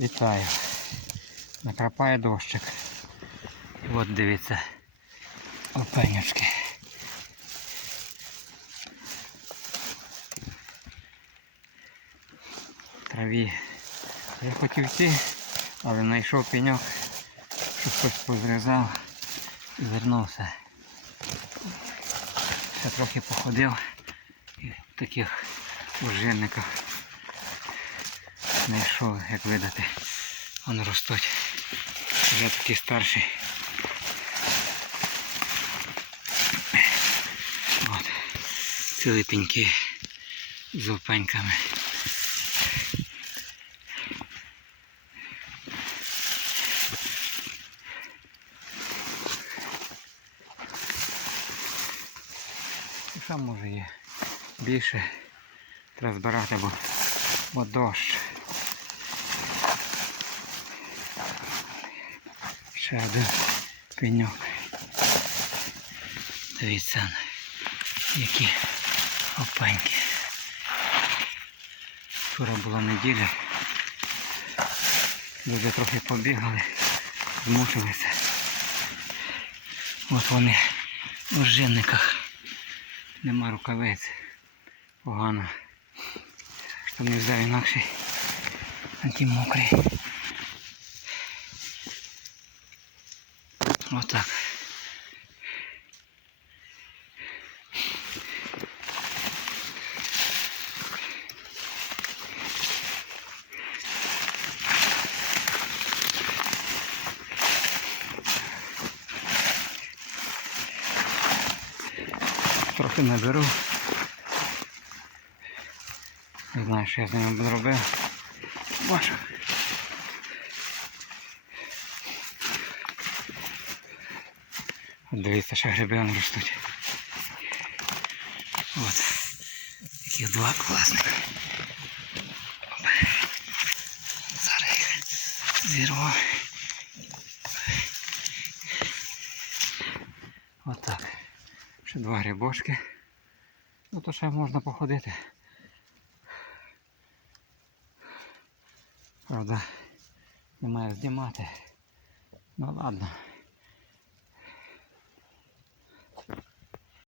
Вітаю. Накрапає дощик. От дивіться. Опенючки. Траві. Я хотів йти, але знайшов пеньок, щоб хтось позрізав і вернувся. Ще трохи походив і в таких ужинниках знайшов, як видати. Вони ростуть. Вже такі старші. От. Цілі пеньки з опеньками. Ще може є більше. Треба збирати, бо, бо дощ. Ще один пеньок. Дивіться, які опеньки. Вчора була неділя. Люди трохи побігали, змучилися. От вони в жинниках. Нема рукавиць. Погано. Що не взяв інакше. А ті. Отак. Трохи наберу. Не знаю, що я з ними буду робити. Бачу. Дивіться, ще гриби вони ростуть. От. Таких два класних. Зараз їх зірву. Отак. Ще два грибочки. Ну то ще можна походити. Правда, немає знімати. Ну ладно.